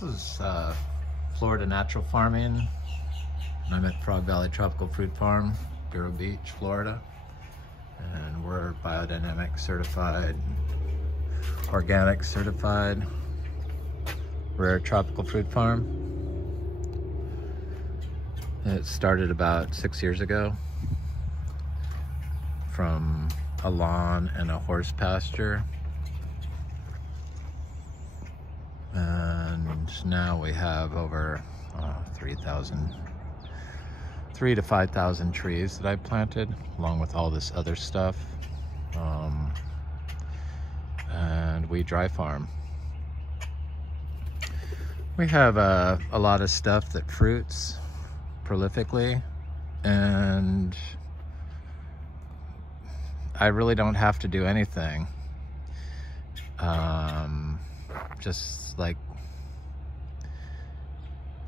This is Florida Natural Farming. I'm at Frog Valley Tropical Fruit Farm, Vero Beach, Florida. And we're biodynamic certified, organic certified, rare tropical fruit farm. It started about 6 years ago from a lawn and a horse pasture. And now we have over 3 to 5,000 trees that I planted, along with all this other stuff. And we dry farm. We have a lot of stuff that fruits prolifically, and I really don't have to do anything. Just like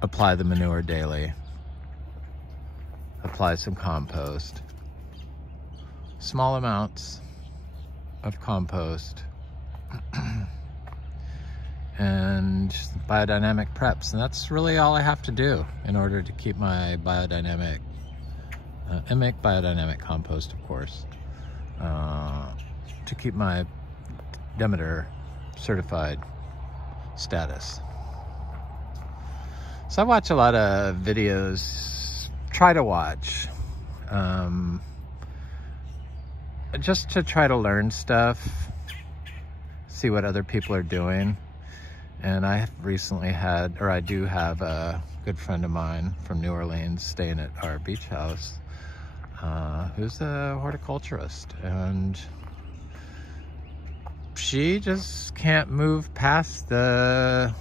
apply the manure daily, apply some compost, small amounts of compost, and biodynamic preps. And that's really all I have to do in order to keep my biodynamic, and make biodynamic compost, of course, to keep my Demeter certified status. So I watch a lot of videos, try to watch, just to try to learn stuff, see what other people are doing. And I recently had, or I do have a good friend of mine from New Orleans staying at our beach house, who's a horticulturist, and she just can't move past the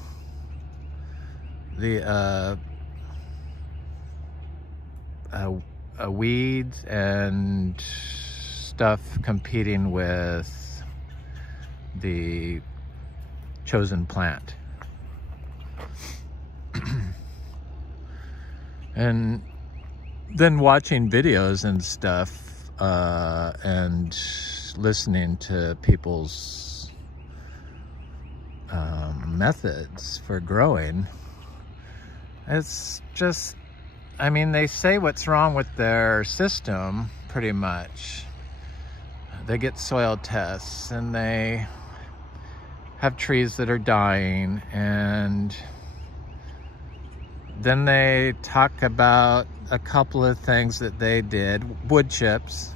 weeds and stuff competing with the chosen plant. And then watching videos and stuff, and listening to people's methods for growing, it's just, I mean, they say what's wrong with their system pretty much. They get soil tests and they have trees that are dying, and then they talk about a couple of things that they did. Wood chips.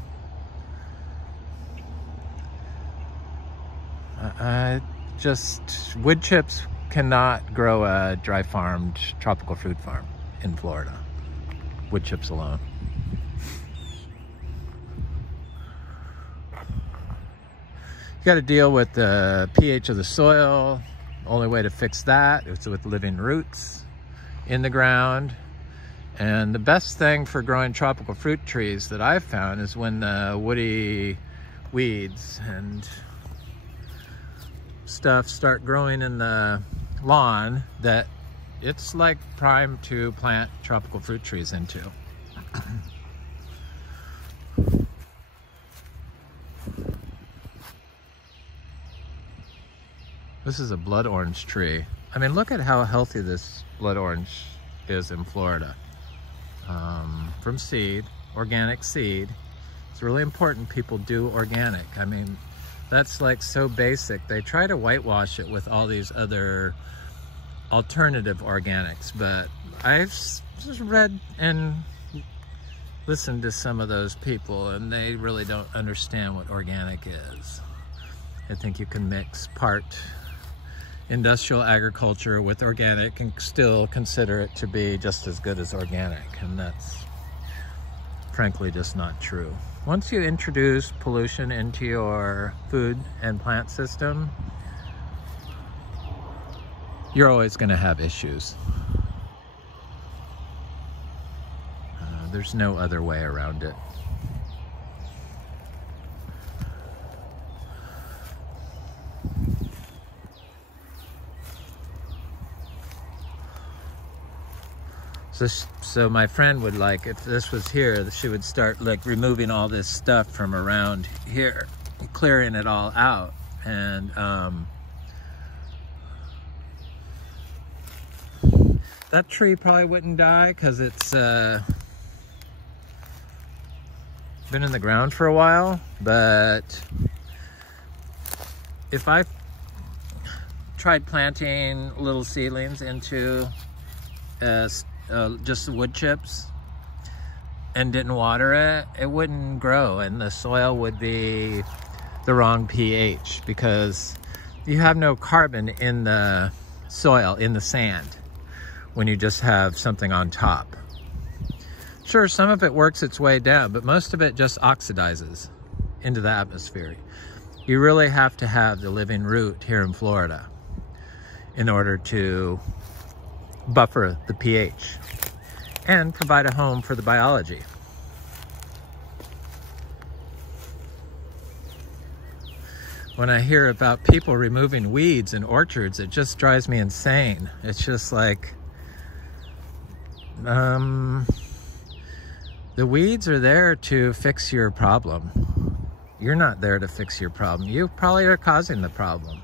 Wood chips cannot grow a dry farmed tropical fruit farm in Florida. Wood chips alone. You got to deal with the pH of the soil. Only way to fix that is with living roots in the ground. And the best thing for growing tropical fruit trees that I've found is when the woody weeds and stuff start growing in the lawn, that it's like prime to plant tropical fruit trees into. This is a blood orange tree. I mean, look at how healthy this blood orange is in Florida. From seed, organic seed. It's really important people do organic. I mean, that's like so basic. They try to whitewash it with all these other alternative organics, but I've just read and listened to some of those people, and they really don't understand what organic is. I think you can mix part industrial agriculture with organic and still consider it to be just as good as organic, and that's frankly just not true. Once you introduce pollution into your food and plant system, you're always going to have issues. There's no other way around it. So my friend would, like, if this was here, she would start like removing all this stuff from around here, clearing it all out. And that tree probably wouldn't die because it's been in the ground for a while. But if I tried planting little seedlings into just wood chips and didn't water it, it wouldn't grow, and the soil would be the wrong pH because you have no carbon in the soil, in the sand, when you just have something on top. Sure, some of it works its way down, but most of it just oxidizes into the atmosphere. You really have to have the living root here in Florida in order to buffer the pH and provide a home for the biology. When I hear about people removing weeds in orchards, it just drives me insane. It's just like, the weeds are there to fix your problem. You're not there to fix your problem. You probably are causing the problem.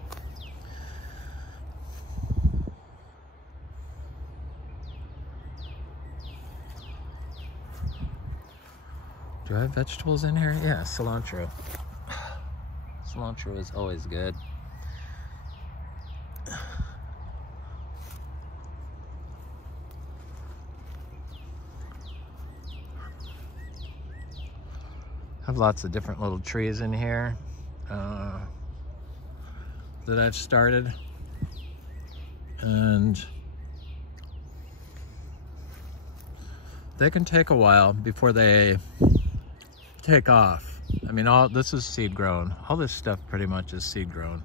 Do I have vegetables in here? Yeah, cilantro. Cilantro is always good. I have lots of different little trees in here that I've started, and they can take a while before they take off. I mean, all this is seed grown. All this stuff pretty much is seed grown.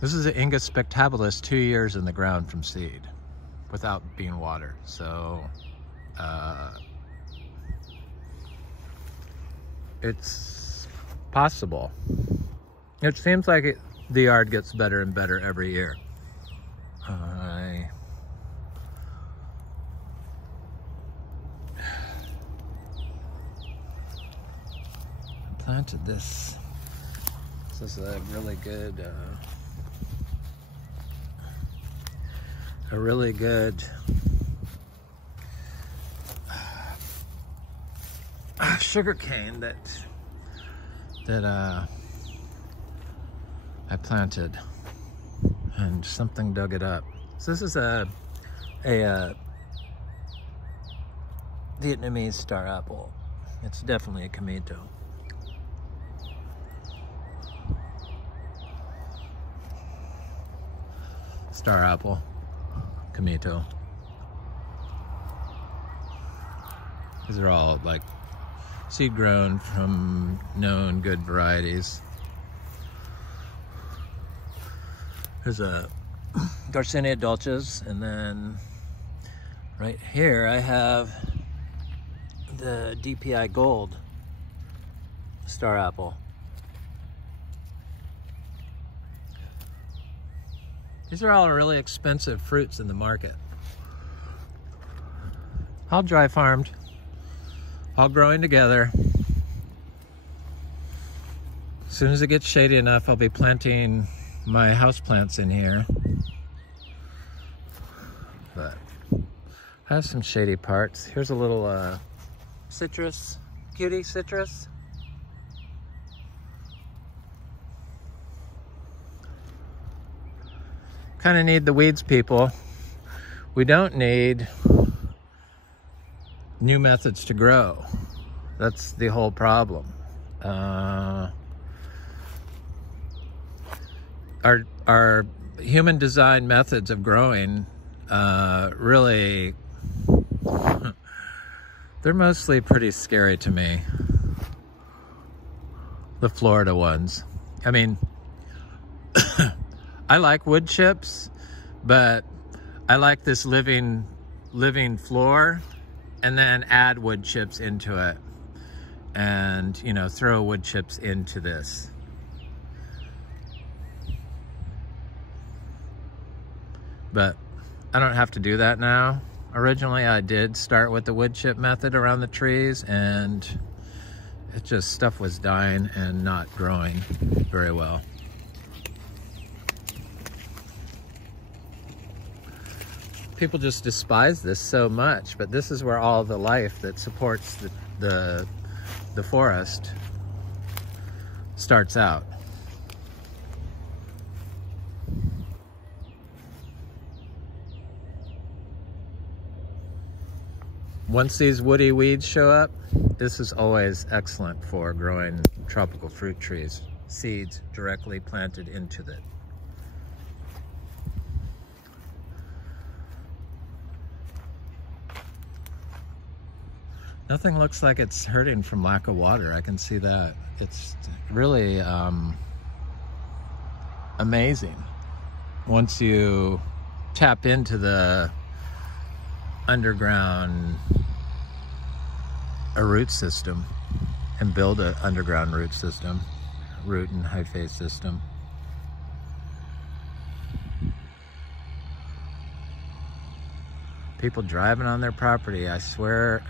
This is an Ingus spectabilis, 2 years in the ground from seed without being watered. So it's possible. It seems like the yard gets better and better every year. I planted this. This is a really good sugar cane that I planted, and something dug it up. So this is a Vietnamese star apple. It's definitely a Cacao. Star apple, Cacao. These are all like seed grown from known good varieties. There's a Garcinia dulcis, and then right here I have the DPI Gold star apple. These are all really expensive fruits in the market. All dry farmed, all growing together. As soon as it gets shady enough, I'll be planting my houseplants in here. But I have some shady parts. Here's a little citrus, cutie citrus. Kind of need the weeds, people. We don't need new methods to grow. That's the whole problem. Our human design methods of growing really, they're mostly pretty scary to me. The Florida ones. I mean, I like wood chips, but I like this living floor, and then add wood chips into it, and you know, throw wood chips into this. But I don't have to do that now. Originally I did start with the wood chip method around the trees, and it just, stuff was dying and not growing very well. people just despise this so much, but this is where all the life that supports the forest starts out. Once these woody weeds show up, this is always excellent for growing tropical fruit trees. Seeds directly planted into it. Nothing looks like it's hurting from lack of water. I can see that. It's really amazing once you tap into the underground root system and build an underground root system, root and hyphae system. People driving on their property, I swear,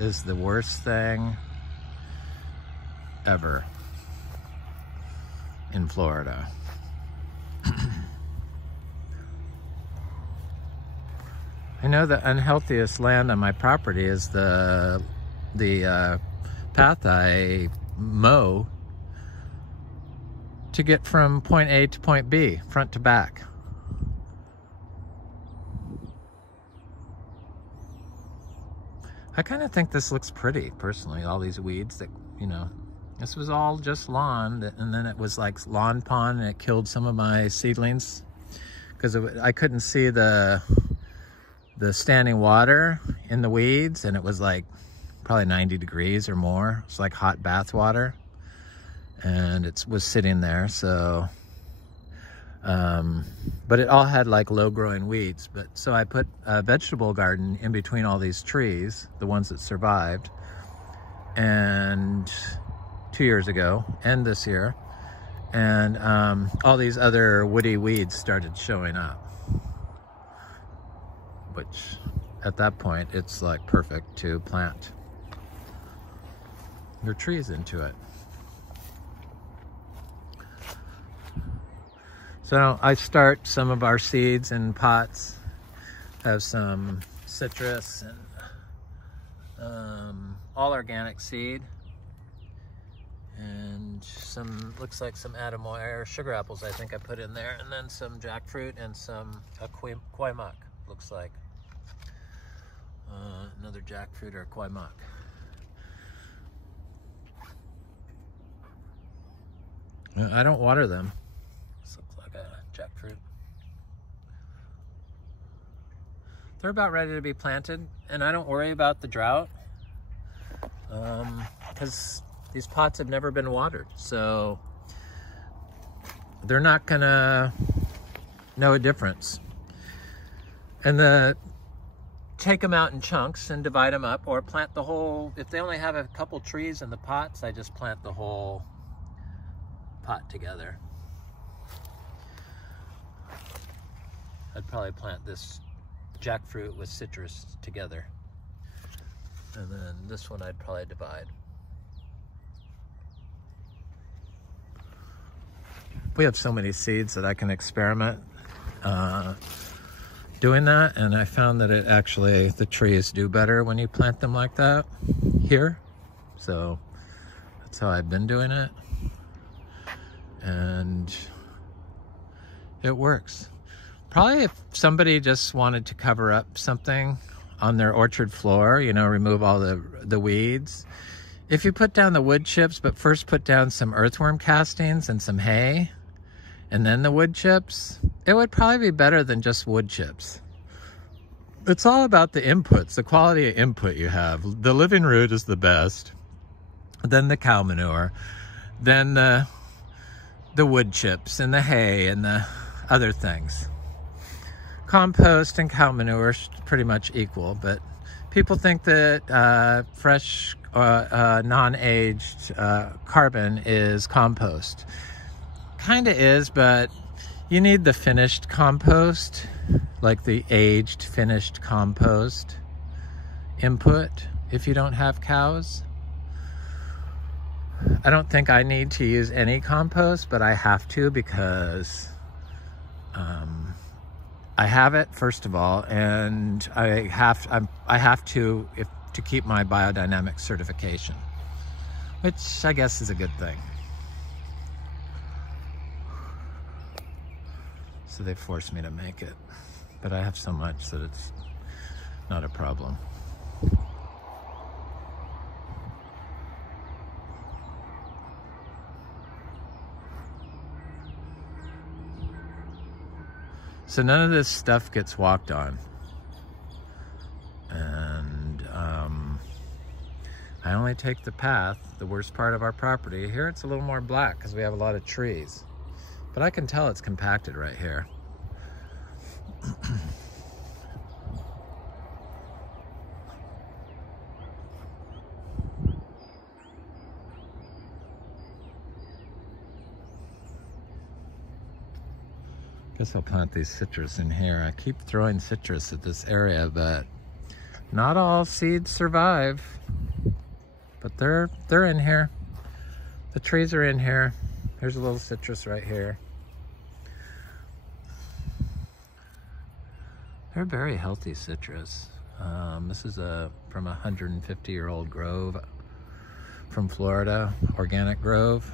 is the worst thing ever in Florida. I know the unhealthiest land on my property is the path I mow to get from point A to point B, front to back. I kind of think this looks pretty, personally, all these weeds that, you know, this was all just lawn, and then it was like lawn pond, and it killed some of my seedlings because I couldn't see the standing water in the weeds, and it was like probably 90 degrees or more. It's like hot bath water, and it was sitting there. So but it all had like low growing weeds. But so I put a vegetable garden in between all these trees, the ones that survived, and 2 years ago and this year, and all these other woody weeds started showing up, which at that point it's like perfect to plant your trees into it. So I start some of our seeds in pots, have some citrus and all organic seed, and some, looks like some Adamoy or sugar apples I think I put in there, and then some jackfruit and some quaimak, looks like. Another jackfruit or quaimak. I don't water them. This looks like a jackfruit. They're about ready to be planted, and I don't worry about the drought because these pots have never been watered, so they're not gonna know a difference. And take them out in chunks and divide them up, or plant the whole, if they only have a couple trees in the pots, I just plant the whole pot together. I'd probably plant this jackfruit with citrus together, and then this one I'd probably divide. We have so many seeds that I can experiment doing that, and I found that it actually, the trees do better when you plant them like that here. So that's how I've been doing it, and it works. Probably if somebody just wanted to cover up something on their orchard floor, you know, remove all the weeds, if you put down the wood chips, but first put down some earthworm castings and some hay, and then the wood chips, it would probably be better than just wood chips. It's all about the inputs, the quality of input you have. The living root is the best, then the cow manure, then the wood chips and the hay and the other things. Compost and cow manure are pretty much equal, but people think that fresh non-aged carbon is compost. Kind of is, but you need the finished compost, like the aged finished compost input if you don't have cows. I don't think I need to use any compost, but I have to because I have it, first of all, and I have to keep my biodynamic certification, which I guess is a good thing. So they forced me to make it, but I have so much that it's not a problem. So none of this stuff gets walked on. And I only take the path, the worst part of our property. Here it's a little more black because we have a lot of trees. But I can tell it's compacted right here. Guess I'll plant these citrus in here. I keep throwing citrus at this area, but not all seeds survive. But they're in here. The trees are in here. Here's a little citrus right here. They're very healthy citrus. This is from a 150-year-old grove from Florida, organic grove.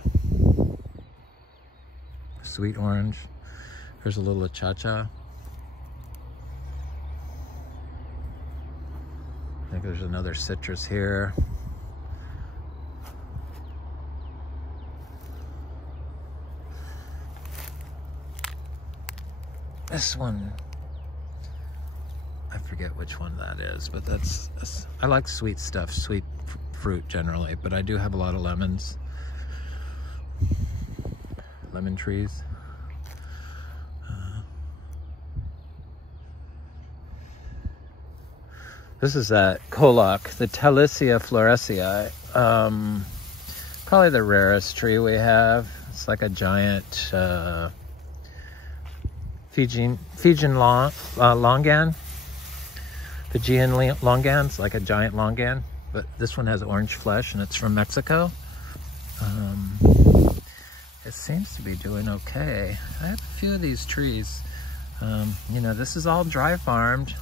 Sweet orange. Here's a little achacha. I think there's another citrus here. This one, I forget which one that is, but I like sweet stuff, sweet fruit generally, but I do have a lot of lemons. Lemon trees. This is that Coloc, the Talisia florescii. Probably the rarest tree we have. It's like a giant Fijian longan. Fijian longan, it's like a giant longan, but this one has orange flesh and it's from Mexico. It seems to be doing okay. I have a few of these trees. You know, this is all dry farmed.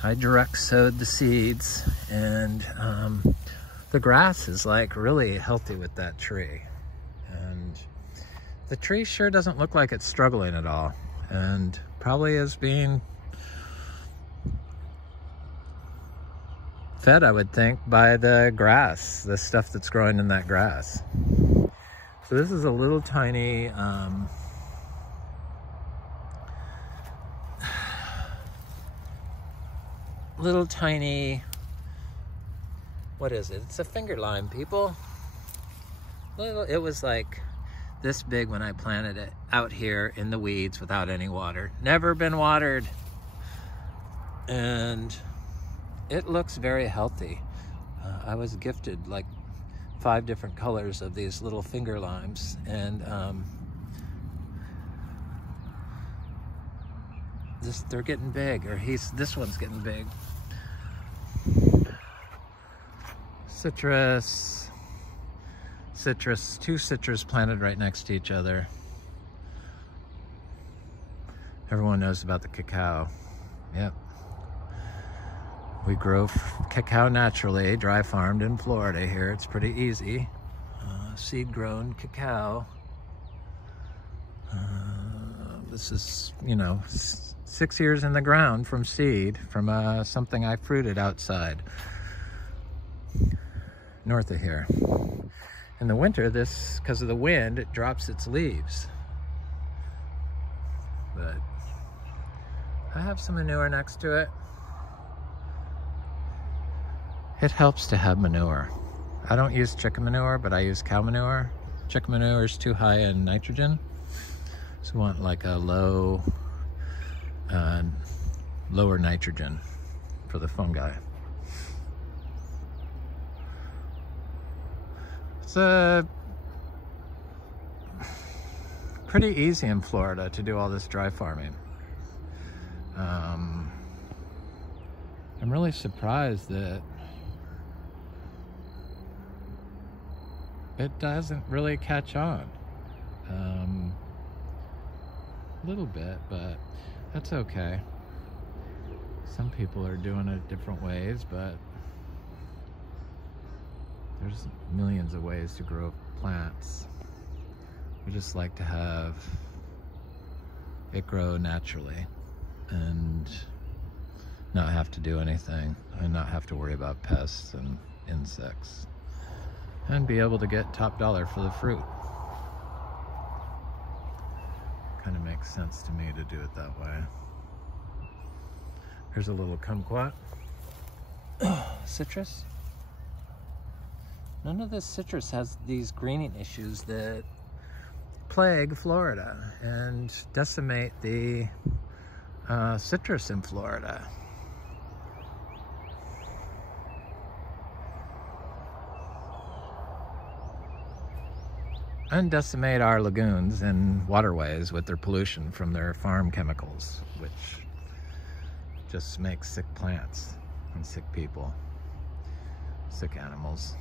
I direct sowed the seeds, and the grass is like really healthy with that tree. And the tree sure doesn't look like it's struggling at all, and probably is being fed, I would think, by the grass, the stuff that's growing in that grass. So this is a little tiny what is it? It's a finger lime, people. It was like this big when I planted it out here in the weeds without any water. Never been watered. And it looks very healthy. I was gifted like 5 different colors of these little finger limes, and they're getting big, or this one's getting big. Citrus, 2 citrus planted right next to each other. Everyone knows about the cacao. Yep. We grow cacao naturally, dry farmed in Florida here. It's pretty easy. Seed grown cacao. This is, you know, 6 years in the ground from seed, from something I fruited outside north of here. In the winter, because of the wind, it drops its leaves. But I have some manure next to it. It helps to have manure. I don't use chicken manure, but I use cow manure. Chicken manure is too high in nitrogen. So we want like a lower nitrogen for the fungi. It's pretty easy in Florida to do all this dry farming. I'm really surprised that it doesn't really catch on. A little bit, but That's okay. Some people are doing it different ways, but there's millions of ways to grow plants. We just like to have it grow naturally and not have to do anything and not have to worry about pests and insects and be able to get top dollar for the fruit. Kind of makes sense to me to do it that way. Here's a little kumquat. Citrus. None of this citrus has these greening issues that plague Florida and decimate the citrus in Florida. And decimate our lagoons and waterways with their pollution from their farm chemicals, which just makes sick plants and sick people, sick animals.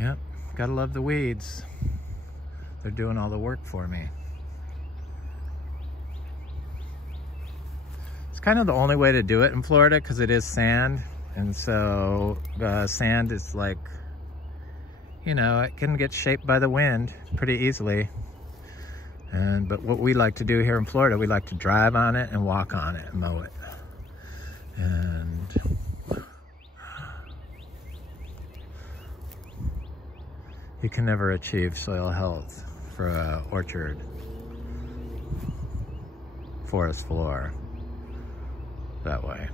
Yep, gotta love the weeds. They're doing all the work for me. It's kind of the only way to do it in Florida because it is sand. And so sand is like, you know, it can get shaped by the wind pretty easily. But what we like to do here in Florida, we like to drive on it and walk on it and mow it. And you can never achieve soil health for an orchard, forest floor that way.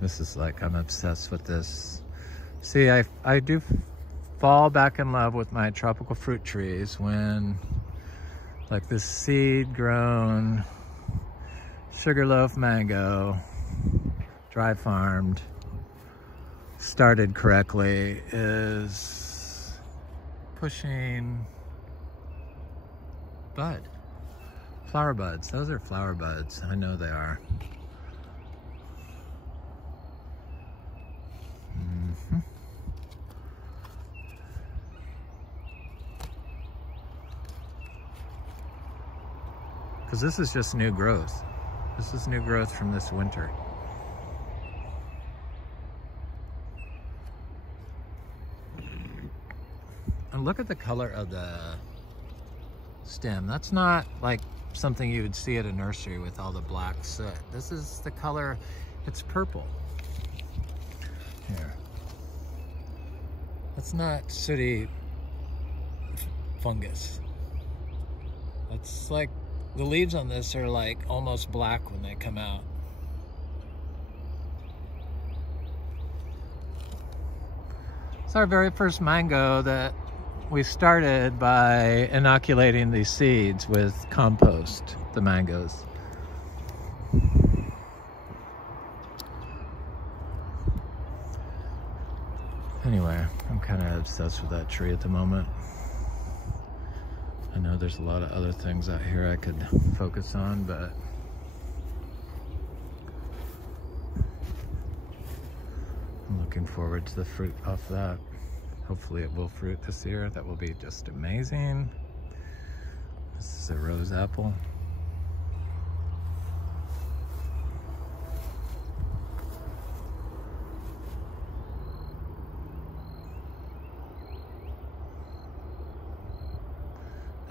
This is like, I'm obsessed with this. See, I do fall back in love with my tropical fruit trees when like this seed grown sugarloaf mango, dry farmed, started correctly, is pushing bud. Flower buds, those are flower buds. I know they are. Because this is just new growth. This is new growth from this winter. And look at the color of the stem. That's not like something you would see at a nursery with all the black soot. This is the color, it's purple. Here. That's not sooty fungus. That's like, the leaves on this are like almost black when they come out. It's our very first mango that we started by inoculating these seeds with compost, the mangoes. Anyway, I'm kind of obsessed with that tree at the moment. I know there's a lot of other things out here I could focus on, but I'm looking forward to the fruit off that. Hopefully it will fruit this year. That will be just amazing. This is a rose apple.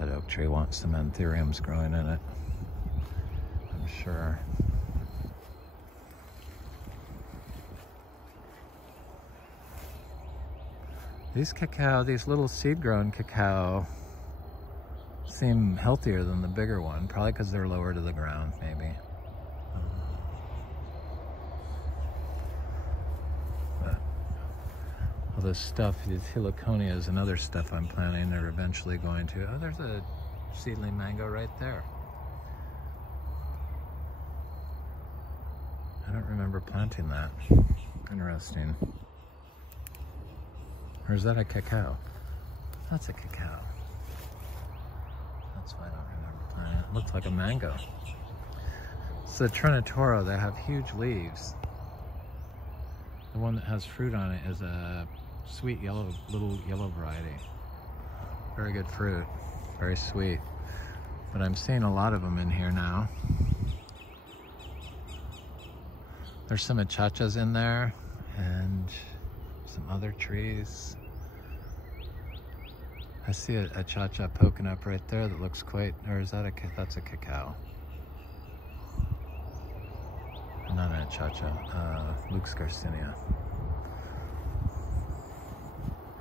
That oak tree wants some anthuriums growing in it, I'm sure. These cacao, these little seed-grown cacao seem healthier than the bigger one, probably because they're lower to the ground, maybe. But all this stuff, these heliconias and other stuff I'm planting, they're eventually going to... Oh, there's a seedling mango right there. I don't remember planting that. Interesting. Or is that a cacao? That's a cacao. That's why I don't remember planting it. It looks like a mango. It's the Trinitoro that have huge leaves. The one that has fruit on it is a sweet yellow, little yellow variety. Very good fruit, very sweet. But I'm seeing a lot of them in here now. There's some achachas in there and some other trees. I see a achacha poking up right there that looks quite, or is that that's a cacao. Not an achacha, Luke's Garcinia.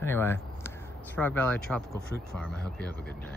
Anyway, it's Frog Valley Tropical Fruit Farm. I hope you have a good day.